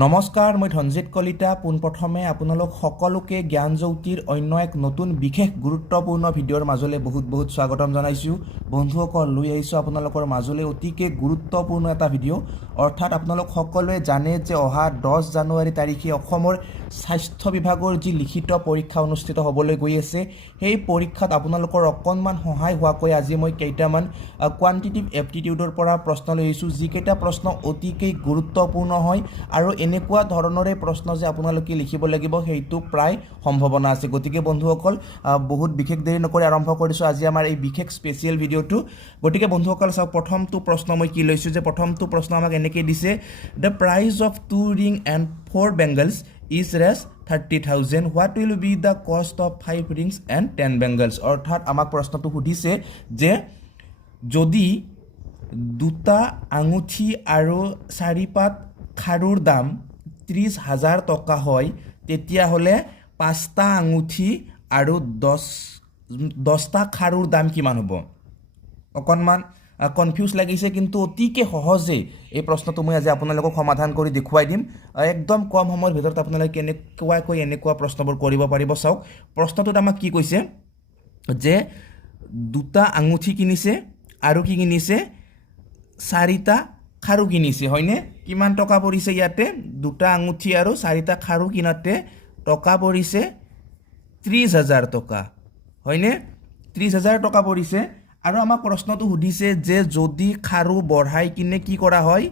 নমস্কাৰ, মই ধনজিত কলিতা। পোনপ্ৰথমে আপোনালোক সকলোকে জ্ঞানজ্যোতিৰ অন্য এক নতুন বিশেষ গুৰুত্বপূৰ্ণ ভিডিঅ'ৰ মাজলৈ বহুত স্বাগতম জনাইছোঁ। বন্ধুসকল, লৈ আহিছোঁ আপোনালোকৰ মাজলৈ অতিকে গুৰুত্বপূৰ্ণ এটা ভিডিঅ'। অৰ্থাৎ আপোনালোক সকলোৱে জানে যে অহা 10 জানুৱাৰী তাৰিখে অসমৰ স্বাস্থ্য বিভাগৰ যি লিখিত পৰীক্ষা অনুষ্ঠিত হ'বলৈ গৈ আছে, সেই পৰীক্ষাত আপোনালোকৰ অকণমান সহায় হোৱাকৈ আজি মই কেইটামান কোৱান্টিটিভ এপ্টিটিউডৰ পৰা প্ৰশ্ন লৈ আহিছোঁ, যিকেইটা প্ৰশ্ন অতিকে গুৰুত্বপূৰ্ণ হয় আৰু এনেকুৱা ধৰণৰে প্ৰশ্ন যে আপোনালোকে লিখিব লাগিব সেইটো প্ৰায় সম্ভাৱনা আছে। গতিকে বন্ধুসকল, বহুত বিশেষ দেৰি নকৰি আৰম্ভ কৰিছোঁ আজি আমাৰ এই বিশেষ স্পেচিয়েল ভিডিঅ'টো। গতিকে বন্ধুসকল চাওক, প্ৰথমটো প্ৰশ্ন মই কি লৈছোঁ যে প্ৰথমটো প্ৰশ্ন আমাক এনেকৈ দিছে, the price of 2 ring and 4 bangles is res 30,000. What will be the cost of 5 rings and 10 bangles? অৰ্থাৎ আমাক প্ৰশ্নটো সুধিছে যে যদি দুটা আঙুঠি আৰু 4 পাত খাৰুৰ দাম 30,000 টকা হয়, তেতিয়াহ'লে 5টা আঙুঠি আৰু 10টা খাৰুৰ দাম কিমান হ'ব? অকণমান কনফিউজ লাগিছে, কিন্তু অতিকে সহজে এই প্ৰশ্নটো মই আজি আপোনালোকক সমাধান কৰি দেখুৱাই দিম। একদম কম সময়ৰ ভিতৰত আপোনালোকে কেনেকুৱাকৈ এনেকুৱা প্ৰশ্নবোৰ কৰিব পাৰিব। চাওক, প্ৰশ্নটোত আমাক কি কৈছে যে দুটা আঙুঠি কিনিছে আৰু কি কিনিছে, 4টা খাৰু কিনিছে, হয়নে? কিমান টকা পৰিছে ইয়াতে? দুটা আঙুঠি আৰু 4টা খাৰু কিনাতে টকা পৰিছে 30,000 টকা, হয়নে? 30,000 টকা পৰিছে। আৰু আমাক প্ৰশ্নটো সুধিছে যে যদি খাৰু বঢ়াই কিনে কি কৰা হয়,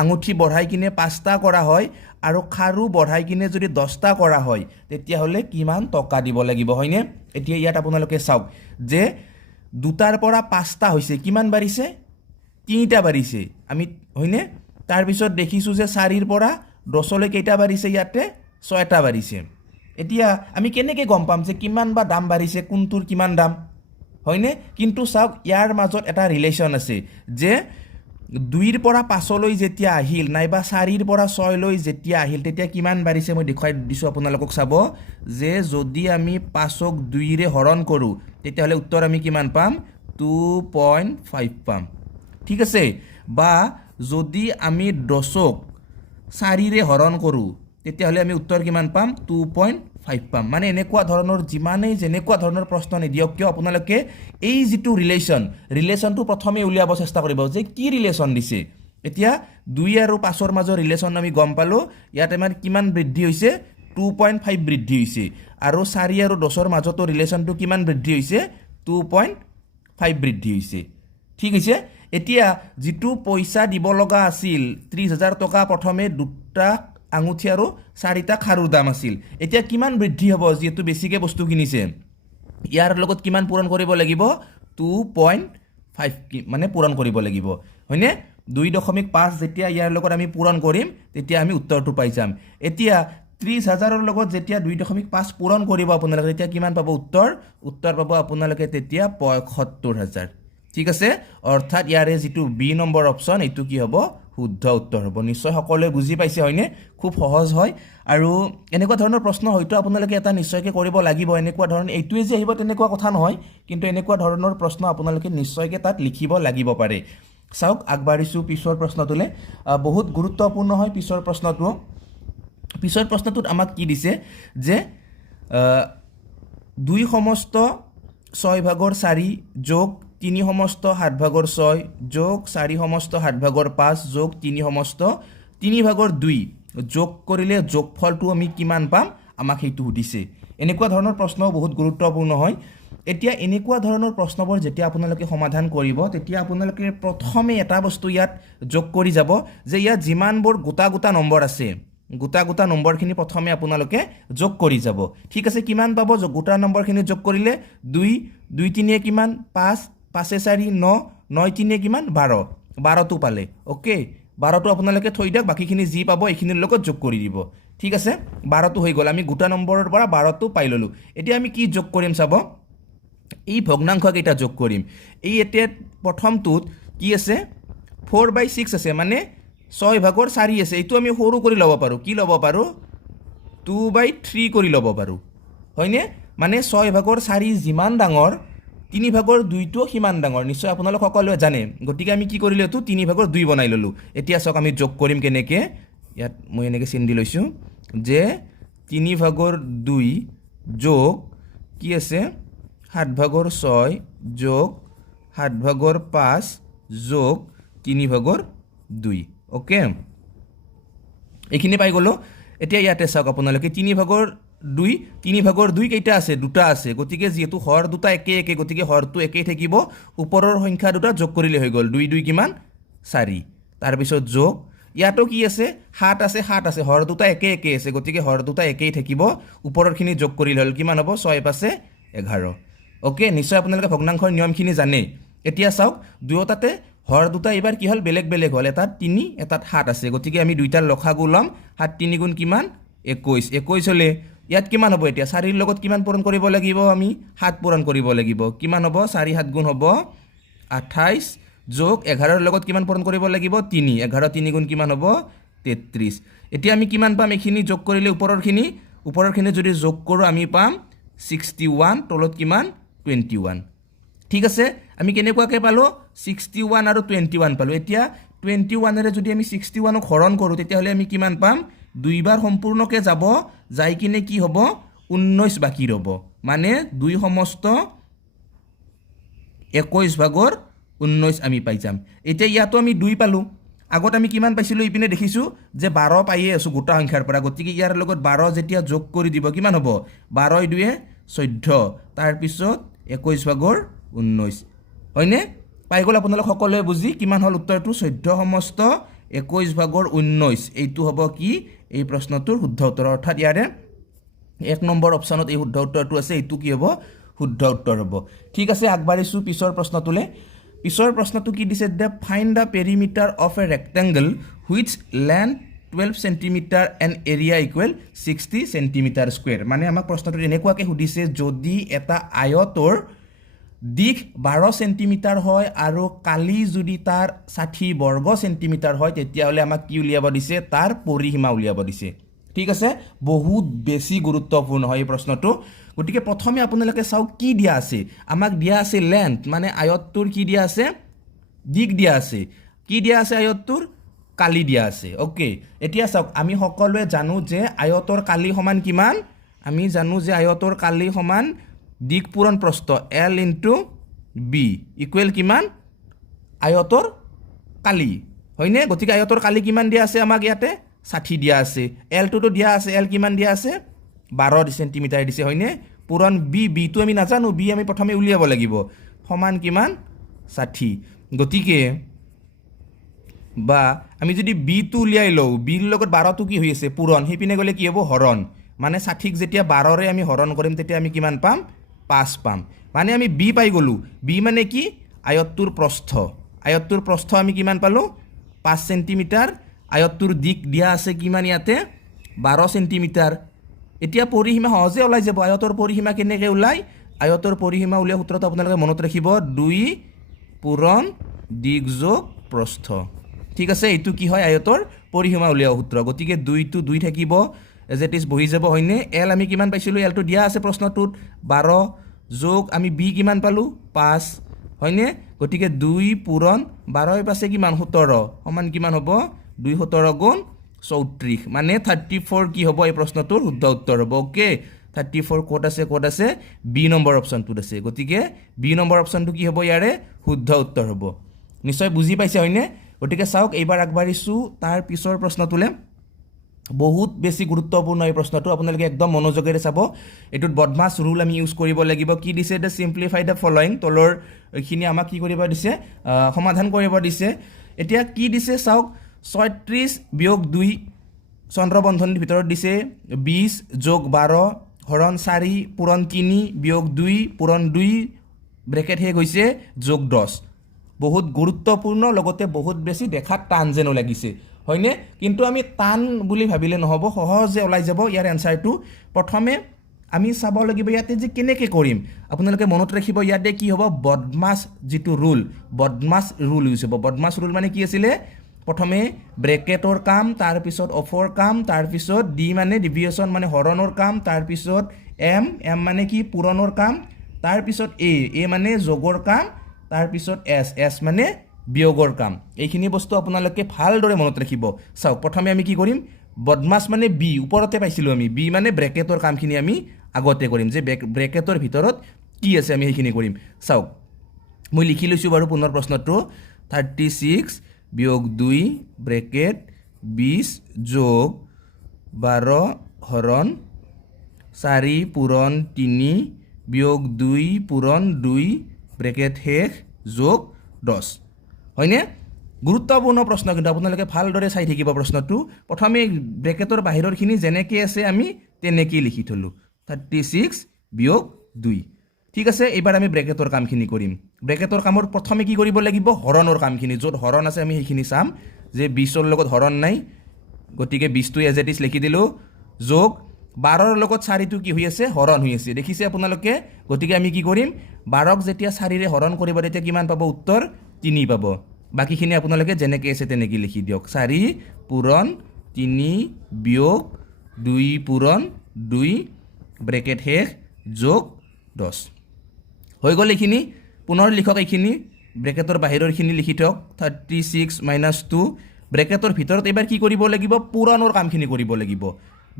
আঙুঠি বঢ়াই কিনে 5টা কৰা হয় আৰু খাৰু বঢ়াই কিনে যদি 10টা কৰা হয়, তেতিয়াহ'লে কিমান টকা দিব লাগিব, হয়নে? এতিয়া ইয়াত আপোনালোকে চাওক যে দুটাৰ পৰা 5টা হৈছে, কিমান বাঢ়িছে? 3টা বাঢ়িছে, আমি হয়নে? তাৰপিছত দেখিছোঁ যে 4ৰ পৰা 10লৈ কেইটা বাঢ়িছে? ইয়াতে 6টা বাঢ়িছে। এতিয়া আমি কেনেকৈ গম পাম যে কিমান বা দাম বাঢ়িছে, কোনটোৰ কিমান দাম, হয়নে? কিন্তু চাওক, ইয়াৰ মাজত এটা ৰিলেশ্যন আছে যে 2ৰ পৰা 5লৈ যেতিয়া আহিল, নাইবা 4ৰ পৰা 6লৈ যেতিয়া আহিল, তেতিয়া কিমান বাঢ়িছে মই দেখুৱাই দিছোঁ আপোনালোকক। চাব যে যদি আমি 5ক 2ৰে হৰণ কৰোঁ, তেতিয়াহ'লে উত্তৰ আমি কিমান পাম? 2.5 পাম, ঠিক আছে? বা যদি আমি 10ক 4ৰে হৰণ কৰোঁ, তেতিয়াহ'লে আমি উত্তৰ কিমান পাম? 2.5 পাম। মানে এনেকুৱা ধৰণৰ যিমানেই যেনেকুৱা ধৰণৰ প্ৰশ্ন নিদিয়ক কিয়, আপোনালোকে এই যিটো ৰিলেশ্যনটো প্ৰথমে উলিয়াব চেষ্টা কৰিব যে কি ৰিলেশ্যন দিছে। এতিয়া 2 আৰু 5ৰ মাজৰ ৰিলেশ্যন আমি গম পালোঁ, ইয়াত আমাৰ কিমান বৃদ্ধি হৈছে? 2.5 বৃদ্ধি হৈছে। আৰু 4 আৰু 10ৰ মাজতো ৰিলেশ্যনটো কিমান বৃদ্ধি হৈছে? 2.5 বৃদ্ধি হৈছে, ঠিক আছে? এতিয়া যিটো পইচা দিব লগা আছিল 30,000 টকা, প্ৰথমে দুটা আঙুঠি আৰু 4টা খাৰুৰ দাম আছিল, এতিয়া কিমান বৃদ্ধি হ'ব? যিহেতু বেছিকৈ বস্তু কিনিছে, ইয়াৰ লগত কিমান পূৰণ কৰিব লাগিব? 2.5 মানে পূৰণ কৰিব লাগিব, হয়নে? 2.5 যেতিয়া ইয়াৰ লগত আমি পূৰণ কৰিম, তেতিয়া আমি উত্তৰটো পাই যাম। এতিয়া 30,000ৰ লগত যেতিয়া 2.5 পূৰণ কৰিব আপোনালোকে, তেতিয়া কিমান পাব উত্তৰ পাব আপোনালোকে তেতিয়া 75,000, ঠিক আছে? অৰ্থাৎ ইয়াৰে যিটো বি নম্বৰ অপশ্যন, এইটো কি হ'ব? শুদ্ধ উত্তৰ হ'ব। নিশ্চয় সকলোৱে বুজি পাইছে, হয়নে? খুব সহজ হয়। আৰু এনেকুৱা ধৰণৰ প্ৰশ্ন হয়তো আপোনালোকে এটা নিশ্চয়কৈ কৰিব লাগিব। এনেকুৱা ধৰণৰ এইটোৱে যে আহিব তেনেকুৱা কথা নহয়, কিন্তু এনেকুৱা ধৰণৰ প্ৰশ্ন আপোনালোকে নিশ্চয়কৈ তাত লিখিব লাগিব পাৰে। চাওক, আগবাঢ়িছোঁ পিছৰ প্ৰশ্নটোলৈ। বহুত গুৰুত্বপূৰ্ণ হয় পিছৰ প্ৰশ্নটো। পিছৰ প্ৰশ্নটোত আমাক কি দিছে যে 2 সমস্ত 6/4 যোগ 3 সমস্ত 7/6 যোগ 4 সমস্ত 7/5 যোগ 3 সমস্ত 3/2 যোগ কৰিলে যোগফলটো আমি কিমান পাম, আমাক সেইটো সুধিছে। এনেকুৱা ধৰণৰ প্ৰশ্নও বহুত গুৰুত্বপূৰ্ণ হয়। এতিয়া এনেকুৱা ধৰণৰ প্ৰশ্নবোৰ যেতিয়া আপোনালোকে সমাধান কৰিব, তেতিয়া আপোনালোকে প্ৰথমে এটা বস্তু ইয়াত যোগ কৰি যাব যে ইয়াত যিমানবোৰ গোটা নম্বৰ আছে, গোটা নম্বৰখিনি প্ৰথমে আপোনালোকে যোগ কৰি যাব, ঠিক আছে? কিমান পাব? গোটা নম্বৰখিনি যোগ কৰিলে 2 3 কিমান? 5 5 4 9 9 3 কিমান? 12টো পালে, অ'কে? 12টো আপোনালোকে থৈ দিয়ক, বাকীখিনি যি পাব এইখিনিৰ লগত যোগ কৰি দিব, ঠিক আছে? 12টো হৈ গ'ল, আমি গোটা নম্বৰৰ পৰা 12টো পাই ল'লোঁ। এতিয়া আমি কি যোগ কৰিম? চাব, এই ভগ্নাংশকেইটা যোগ কৰিম। এই এতিয়া প্ৰথমটোত কি আছে? 4/6 আছে, মানে 6/4 আছে। এইটো আমি সৰু কৰি ল'ব পাৰোঁ, কি ল'ব পাৰোঁ? 2/3 কৰি ল'ব পাৰোঁ, হয়নে? মানে 6/4 যিমান ডাঙৰ, 3/2টো সিমান ডাঙৰ, নিশ্চয় আপোনালোক সকলোৱে জানে। গতিকে আমি কি কৰিলোঁ? এইটো 3/2 বনাই ল'লোঁ। এতিয়া চাওক, আমি যোগ কৰিম কেনেকৈ? ইয়াত মই এনেকৈ চিন দি লৈছোঁ যে 3/2 যোগ কি আছে 7/6 যোগ 7/5 যোগ 3/2 অ'কে এইখিনি পাই গ'লো এতিয়া ইয়াতে চাওক আপোনালোকে 3/2 কেইটা আছে দুটা আছে গতিকে যেহেতু হৰ দুটা একে গতিকে হৰটো একেই থাকিব ওপৰৰ সংখ্যা দুটা যোগ কৰিলে হৈ গ'ল 2 কিমান 4 তাৰপিছত যোগ ইয়াতো কি আছে 7 আছে হৰ দুটা একে আছে গতিকে হৰ দুটা একেই থাকিব ওপৰৰখিনি যোগ কৰিলে হ'ল কিমান হ'ব 6 + 11 অ'কে নিশ্চয় আপোনালোকে ভগ্নাংশৰ নিয়মখিনি জানে এতিয়া চাওক দুয়োটাতে হৰ দুটা এবাৰ কি হ'ল বেলেগ হ'ল এটাত 3 এটাত 7 আছে গতিকে আমি দুইটাৰ লসাগু ল'ম 7 3 গুণ কিমান 21 হ'লে ইয়াত কিমান হ'ব এতিয়া 4 ৰ লগত কিমান পূৰণ কৰিব লাগিব আমি 7 পূৰণ কৰিব লাগিব কিমান হ'ব 4 7 গুণ হ'ব 28 যোগ 11 ৰ লগত কিমান পূৰণ কৰিব লাগিব 3 11 3 গুণ কিমান হ'ব 33 এতিয়া আমি কিমান পাম এইখিনি যোগ কৰিলে ওপৰৰখিনি যদি যোগ কৰোঁ আমি পাম 61 তলত কিমান 21 ঠিক আছে আমি কেনেকুৱাকৈ পালোঁ 61 আৰু 21 পালোঁ এতিয়া 21 এৰে যদি আমি 61ক হৰণ কৰোঁ তেতিয়াহ'লে আমি কিমান পাম দুইবাৰ সম্পূৰ্ণকৈ যাব যাই কিনে কি হ'ব 19 বাকী ৰ'ব মানে 2 সমস্ত 21/19 আমি পাই যাম এতিয়া ইয়াতো আমি 2 পালোঁ আগত আমি কিমান পাইছিলোঁ ইপিনে দেখিছোঁ যে 12 পাইয়ে আছোঁ গোটা সংখ্যাৰ পৰা গতিকে ইয়াৰ লগত 12 যেতিয়া যোগ কৰি দিব কিমান হ'ব 12 × 2 = 14 তাৰপিছত 21/19 হয়নে পাই গ'ল আপোনালোক সকলোৱে বুজি কিমান হ'ল উত্তৰটো 14 সমস্ত 21/19 এইটো হ'ব কি এই প্ৰশ্নটোৰ শুদ্ধ উত্তৰ অৰ্থাৎ ইয়াৰে 1 নম্বৰ অপশ্যনত এই শুদ্ধ উত্তৰটো আছে এইটো কি হ'ব শুদ্ধ উত্তৰ হ'ব ঠিক আছে আগবাঢ়িছোঁ পিছৰ প্ৰশ্নটোলৈ পিছৰ প্ৰশ্নটো কি দিছে they find the perimeter of a rectangle which length 12 centimetre and area equal 60 centimetre square মানে আমাক প্ৰশ্নটো এনেকুৱাকৈ সুধিছে যদি এটা আয়তৰ দিশ 12 সেন্টিমিটাৰ হয় আৰু কালি যদি তাৰ 60 বৰ্গ সেন্টিমিটাৰ হয় তেতিয়াহ'লে আমাক কি উলিয়াব দিছে তাৰ পৰিসীমা উলিয়াব দিছে ঠিক আছে বহুত বেছি গুৰুত্বপূৰ্ণ হয় এই প্ৰশ্নটো গতিকে প্ৰথমে আপোনালোকে চাওক কি দিয়া আছে আমাক দিয়া আছে লেন্থ মানে আয়তটোৰ কি দিয়া আছে দিশ দিয়া আছে কি দিয়া আছে আয়তটোৰ কালি দিয়া আছে ওকে এতিয়া চাওক আমি সকলোৱে জানো যে আয়তৰ কালি সমান কিমান আমি জানো যে আয়তৰ কালি সমান দিক পূৰণ প্ৰস্থ L × B ইকুৱেল কিমান আয়তৰ কালি হয়নে গতিকে আয়তৰ কালি কিমান দিয়া আছে আমাক ইয়াতে 60 দিয়া আছে L টোতো দিয়া আছে L কিমান দিয়া আছে 12 সেন্টিমিটাৰ দিছে হয়নে পূৰণ B টো আমি নাজানো B আমি প্ৰথমে উলিয়াব লাগিব সমান কিমান 60 গতিকে বা আমি যদি B টো উলিয়াই লওঁ B ৰ লগত 12 টো কি হৈ আছে পূৰণ সেইপিনে গ'লে কি হ'ব হৰণ মানে 60ক যেতিয়া 12ৰে আমি হৰণ কৰিম তেতিয়া আমি কিমান পাম 5 পাম মানে আমি B পাই গ'লোঁ B মানে কি আয়তটোৰ প্ৰস্থ আমি কিমান পালোঁ 5 সেন্টিমিটাৰ আয়তটোৰ দিক দিয়া আছে কিমান ইয়াতে 12 সেন্টিমিটাৰ এতিয়া পৰিসীমা সহজে ওলাই যাব আয়তৰ পৰিসীমা কেনেকৈ ওলাই আয়তৰ পৰিসীমা উলিওৱা সূত্ৰটো আপোনালোকে মনত ৰাখিব 2 পূৰণ দিক যোগ প্ৰস্থ ঠিক আছে এইটো কি হয় আয়তৰ পৰিসীমা উলিওৱা সূত্ৰ গতিকে 2 টো 2 থাকিব এজ ইট ইজ বহি যাব হয়নে L আমি কিমান পাইছিলোঁ L টো দিয়া আছে প্ৰশ্নটোত 12 যোগ আমি B কিমান পালোঁ 5 হয়নে গতিকে 2 পূৰণ 12 পাছে কিমান 17 সমান কিমান হ'ব 2 17 গুণ 34 মানে 34 কি হ'ব এই প্ৰশ্নটোৰ শুদ্ধ উত্তৰ হ'ব ওকে 34 ক'ত আছে B নম্বৰ অপশ্যনটোত আছে গতিকে B নম্বৰ অপশ্যনটো কি হ'ব ইয়াৰে শুদ্ধ উত্তৰ হ'ব নিশ্চয় বুজি পাইছে হয়নে গতিকে চাওক এইবাৰ আগবাঢ়িছোঁ তাৰ পিছৰ প্ৰশ্নটোলৈ বহুত বেছি গুৰুত্বপূৰ্ণ এই প্ৰশ্নটো আপোনালোকে একদম মনোযোগেৰে চাব এটোত বদমাছ ৰুল আমি ইউজ কৰিব লাগিব কি দিছে দে সিম্পলিফাই দ্য ফলোইং তলৰ এইখিনি আমাক কি কৰিব দিছে সমাধান কৰিব দিছে এতিয়া কি দিছে চাওক 36 বিয়োগ 2 চন্দ্ৰবন্ধনীৰ ভিতৰত দিছে 20 যোগ 12 হৰণ 4 পূৰণ 3 বিয়োগ 2 পূৰণ 2 ব্ৰেকেট হে গৈছে যোগ 10 বহুত গুৰুত্বপূৰ্ণ লগতে বহুত বেছি দেখাত টান যেন লাগিছে হয়নে কিন্তু আমি টান বুলি ভাবিলে নহ'ব সহজে ওলাই যাব ইয়াৰ এনসাৰটো প্ৰথমে আমি চাব লাগিব ইয়াতে যে কেনেকৈ কৰিম আপোনালোকে মনত ৰাখিব ইয়াতে কি হ'ব বদমাছ যিটো ৰুল বদমাছ ৰুল ইউজ হ'ব বদমাছ ৰুল মানে কি আছিলে প্ৰথমে ব্ৰেকেটৰ কাম তাৰ পিছত অফৰ কাম তাৰ পিছত ডি মানে ডিভিয়েশ্যন মানে হৰণৰ কাম তাৰ পিছত এম মানে কি পূৰণৰ কাম তাৰ পিছত এ মানে যোগৰ কাম তাৰ পিছত এছ মানে বিয়োগৰ কাম এইখিনি বস্তু আপোনালোকে ভালদৰে মনত ৰাখিব চাওক প্ৰথমে আমি কি কৰিম বদমাছ মানে বি ওপৰতে পাইছিলোঁ আমি বি মানে ব্ৰেকেটৰ কামখিনি আমি আগতে কৰিম যে ব্ৰেকেটৰ ভিতৰত কি আছে আমি সেইখিনি কৰিম চাওক মই লিখি লৈছোঁ বাৰু পুনৰ প্ৰশ্নটো 36 বিয়োগ 2 ব্ৰেকেট 20 যোগ 12 হৰণ 4 পূৰণ 3 বিয়োগ 2 পূৰণ 2 ব্ৰেকেট শেষ যোগ 10 হয়নে গুৰুত্বপূৰ্ণ প্ৰশ্ন কিন্তু আপোনালোকে ভালদৰে চাই থাকিব প্ৰশ্নটো প্ৰথমে ব্ৰেকেটৰ বাহিৰৰখিনি যেনেকৈ আছে আমি তেনেকেই লিখি থলোঁ 36 বিয়োগ 2 ঠিক আছে এইবাৰ আমি ব্ৰেকেটৰ কামখিনি কৰিম ব্ৰেকেটৰ কামৰ প্ৰথমে কি কৰিব লাগিব হৰণৰ কামখিনি য'ত হৰণ আছে আমি সেইখিনি চাম যে 20ৰ লগত হৰণ নাই গতিকে 20টো এজ ইট ইজ লিখি দিলোঁ যোগ 12ৰ লগত 4টো কি হৈ আছে হৰণ হৈ আছে দেখিছে আপোনালোকে গতিকে আমি কি কৰিম 12ক যেতিয়া 4ৰে হৰণ কৰিব তেতিয়া কিমান পাব উত্তৰ 3 পাব বাকিখিনি আপোনালোকে যেনেকৈ আছে তেনেকৈ লিখি দিয়ক 4 পূৰণ 3 বিয়োগ 2 পূৰণ 2 ব্ৰেকেট শেষ যোগ 10 হৈ গ'ল এইখিনি পুনৰ লিখক এইখিনি ব্ৰেকেটৰ বাহিৰৰখিনি লিখি থওক 36 - 2 ব্ৰেকেটৰ ভিতৰত এবাৰ কি কৰিব লাগিব পূৰণৰ কামখিনি কৰিব লাগিব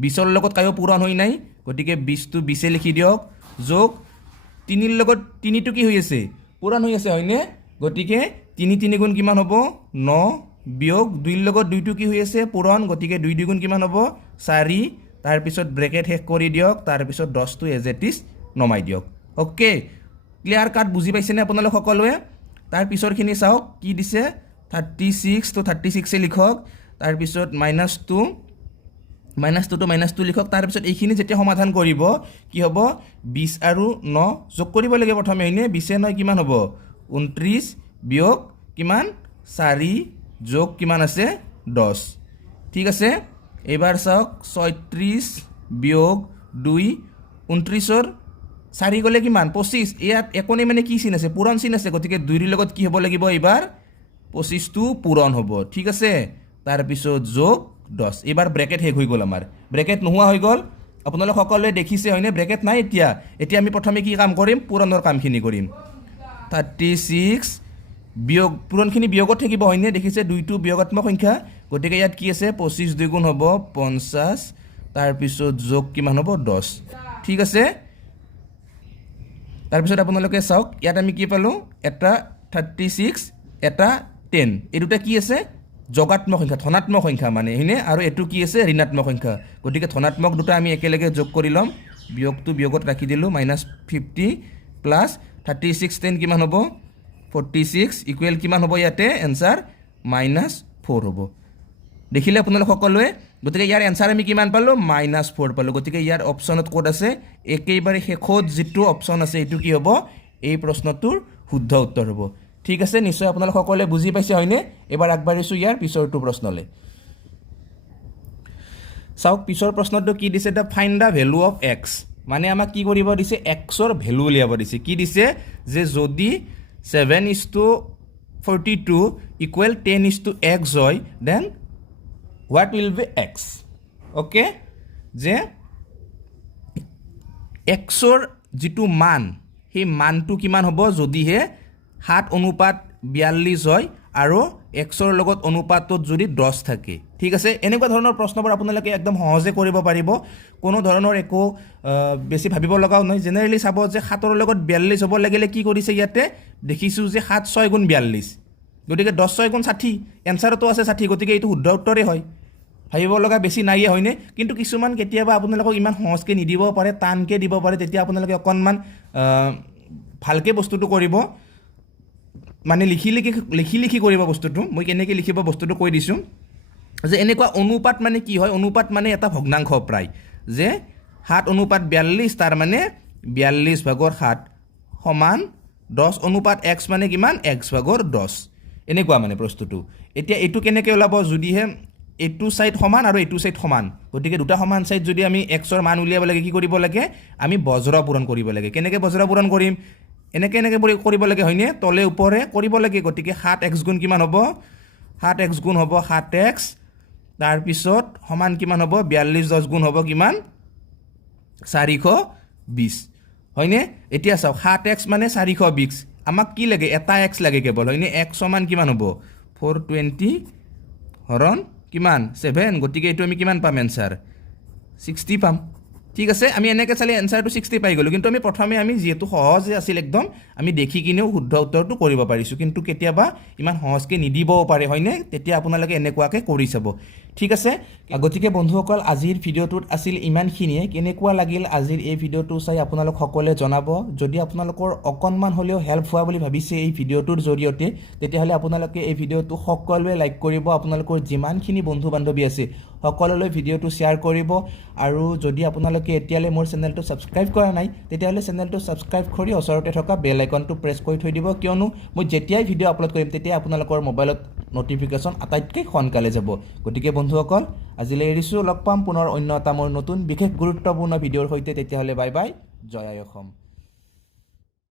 20ৰ লগত কায়ো পূৰণ হৈ নাই গতিকে 20টো 20এ লিখি দিয়ক যোগ 3ৰ লগত 3টো কি হৈ আছে পূৰণ হৈ আছে হয়নে গতিকে 3 3 গুণ কিমান হ'ব 9 বিয়োগ 2ৰ লগত 2টো কি হৈ আছে পূৰণ গতিকে 2 2 গুণ কিমান হ'ব 4 তাৰপিছত ব্ৰেকেট শেষ কৰি দিয়ক তাৰপিছত 10টো এজ ইট ইজ নমাই দিয়ক অ'কে ক্লিয়াৰ কাট বুজি পাইছেনে আপোনালোক সকলোৱে তাৰ পিছৰখিনি চাওক কি দিছে 36 তো 36এ লিখক তাৰপিছত -2 -2 to -2 লিখক তাৰপিছত এইখিনি যেতিয়া সমাধান কৰিব কি হ'ব 20 আৰু 9 যোগ কৰিব লাগে প্ৰথমে হয়নে 20 এ 9 কিমান হ'ব 29 বিয়োগ কিমান 4 যোগ কিমান আছে 10 ঠিক আছে এইবাৰ চাওক 36 বিয়োগ 2 29ৰ 4 গ'লে কিমান 25 ইয়াত একোনে মানে কি চিন আছে পূৰণ চিন আছে গতিকে 2ৰ লগত কি হ'ব লাগিব এইবাৰ 25টো পূৰণ হ'ব ঠিক আছে তাৰপিছত যোগ 10 এইবাৰ ব্ৰেকেট শেষ হৈ গ'ল আমাৰ ব্ৰেকেট নোহোৱা হৈ গ'ল আপোনালোক সকলোৱে দেখিছে হয়নে ব্ৰেকেট নাই এতিয়া আমি প্ৰথমে কি কাম কৰিম পূৰণৰ কামখিনি কৰিম 36 বিয়োগ পূৰণখিনি বিয়োগত থাকিব হয়নে দেখিছে 2টো বিয়োগাত্মক সংখ্যা গতিকে ইয়াত কি আছে 25 2 গুণ হ'ব 50 তাৰপিছত যোগ কিমান হ'ব 10 ঠিক আছে তাৰপিছত আপোনালোকে চাওক ইয়াত আমি কি পালোঁ এটা 36 এটা 10 এই দুটা কি আছে যোগাত্মক সংখ্যা ধনাত্মক সংখ্যা মানে হয়নে আৰু এইটো কি আছে ঋণাত্মক সংখ্যা গতিকে ধনাত্মক দুটা আমি একেলগে যোগ কৰি ল'ম বিয়োগটো বিয়োগত ৰাখি দিলোঁ -50 প্লাছ 36 10 কিমান হ'ব 46 ইকুৱেল কিমান হ'ব ইয়াতে এনচাৰ -4 হ'ব দেখিলে আপোনালোক সকলোৱে গতিকে ইয়াৰ এনচাৰ আমি কিমান পালোঁ -4 পালোঁ গতিকে ইয়াৰ অপশ্যনত ক'ত আছে একেবাৰে শেষত যিটো অপশ্যন আছে এইটো কি হ'ব এই প্ৰশ্নটোৰ শুদ্ধ উত্তৰ হ'ব ঠিক আছে নিশ্চয় আপোনালোক সকলোৱে বুজি পাইছে হয়নে এবাৰ আগবাঢ়িছোঁ ইয়াৰ পিছৰটো প্ৰশ্নলৈ চাওক পিছৰ প্ৰশ্নটো কি দিছে the find the value of x মানে আমাক কি কৰিব দিছে এক্সৰ ভেলু উলিয়াব দিছে কি দিছে যে যদি 7:42 ইকুৱেল 10:x হয় then what will be X okay যে এক্সৰ যিটো মান সেই মানটো কিমান হ'ব যদিহে 7:42 হয় আৰু এক্সৰ লগত অনুপাতত যদি 10 থাকে ঠিক আছে এনেকুৱা ধৰণৰ প্ৰশ্নবোৰ আপোনালোকে একদম সহজে কৰিব পাৰিব কোনো ধৰণৰ একো বেছি ভাবিব লগাও নহয় জেনেৰেলি চাব যে 7ৰ লগত 42 হ'ব লাগিলে কি কৰিছে ইয়াতে দেখিছোঁ যে 7 6 গুণ 42 গতিকে 10 6 গুণ 60 এনচাৰতো আছে 60 গতিকে এইটো শুদ্ধ উত্তৰে হয় ভাবিব লগা বেছি নাইয়ে হয়নে কিন্তু কিছুমান কেতিয়াবা আপোনালোকক ইমান সহজকৈ নিদিব পাৰে টানকৈ দিব পাৰে তেতিয়া আপোনালোকে অকণমান ভালকৈ বস্তুটো কৰিব মানে লিখি কৰিব বস্তুটো মই কেনেকৈ লিখিব বস্তুটো কৈ দিছোঁ যে এনেকুৱা অনুপাত মানে কি হয় অনুপাত মানে এটা ভগ্নাংশ প্ৰায় যে 7:42 তাৰ মানে 42/7 সমান 10:x মানে কিমান x/10 এনেকুৱা মানে বস্তুটো এতিয়া এইটো কেনেকৈ ওলাব যদিহে এইটো সাইড সমান আৰু এইটো সাইড সমান গতিকে দুটা সমান সাইড যদি আমি এক্সৰ মান উলিয়াব লাগে কি কৰিব লাগে আমি বজ্ৰ পূৰণ কৰিব লাগে কেনেকৈ বজ্ৰ পূৰণ কৰিম এনেকৈ কৰিব লাগে হয়নে তলে ওপৰে কৰিব লাগে গতিকে 7x গুণ কিমান হ'ব 7x গুণ হ'ব 7x তাৰপিছত সমান কিমান হ'ব 42 10 গুণ হ'ব কিমান 420 হয়নে এতিয়া চাওক 7x মানে 420 আমাক কি লাগে এটা এক্স লাগে কেৱল হয়নে x সমান কিমান হ'ব 420 হৰণ কিমান 7 গতিকে এইটো আমি কিমান পাম এনসাৰ 60 পাম ঠিক আছে আমি এনেকৈ চালে এনসাৰটো 60 পাই গ'লো কিন্তু আমি প্ৰথমে আমি যেহেতু সহজ আছিল একদম আমি দেখি কিনেও শুদ্ধ উত্তৰটো কৰিব পাৰিছোঁ কিন্তু কেতিয়াবা ইমান সহজকৈ নিদিবও পাৰে হয়নে তেতিয়া আপোনালোকে এনেকুৱাকৈ কৰি চাব ঠিক আছে গতিকে বন্ধুসকল আজিৰ ভিডিঅ'টোত আছিল ইমানখিনিয়ে কেনেকুৱা লাগিল আজিৰ এই ভিডিঅ'টো চাই আপোনালোক সকলোৱে জনাব যদি আপোনালোকৰ অকণমান হ'লেও হেল্প হোৱা বুলি ভাবিছে এই ভিডিঅ'টোৰ জৰিয়তে তেতিয়াহ'লে আপোনালোকে এই ভিডিঅ'টো সকলোৱে লাইক কৰিব আপোনালোকৰ যিমানখিনি বন্ধু বান্ধৱী আছে সকলোলৈ ভিডিঅ'টো শ্বেয়াৰ কৰিব আৰু যদি আপোনালোকে এতিয়ালৈ মোৰ চেনেলটো ছাবস্ক্ৰাইব কৰা নাই তেতিয়াহ'লে চেনেলটো ছাবস্ক্ৰাইব কৰি ওচৰতে থকা বেল আইকনটো প্ৰেছ কৰি থৈ দিব কিয়নো মই যেতিয়াই ভিডিঅ' আপলোড কৰিম তেতিয়াই আপোনালোকৰ মোবাইলত নটিফিকেশ্যন আটাইতকৈ সোনকালে যাব গতিকে বন্ধুসকল আজিলৈ এৰিছোঁ লগ পাম পুনৰ অন্য এটা মোৰ নতুন বিশেষ গুৰুত্বপূৰ্ণ ভিডিঅ'ৰ সৈতে তেতিয়াহ'লে বাই বাই জয় আই অসম